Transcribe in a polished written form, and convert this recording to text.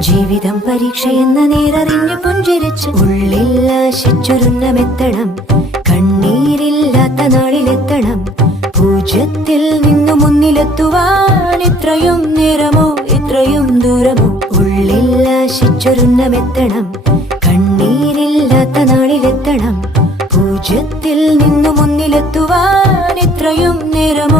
ജീവിതം പരീക്ഷയെന്ന നേരറിഞ്ഞു പുഞ്ചിരിച്ച് ഉള്ളിൽ ആശിച്ചൊരുന്നമെത്തണം. കണ്ണീരില്ലാത്ത നാളിലെത്തണം. പൂജ്യത്തിൽ നിന്നു മുന്നിലെത്തുവാൻ ഇത്രയും നേരമോ ഇത്രയും ദൂരമോ? ഉള്ളിൽ ആശിച്ചൊരുന്നമെത്തണം. കണ്ണീരില്ലാത്ത നാളിലെത്തണം. പൂജ്യത്തിൽ നിന്നു മുന്നിലെത്തുവാൻ ഇത്രയും നേരമോ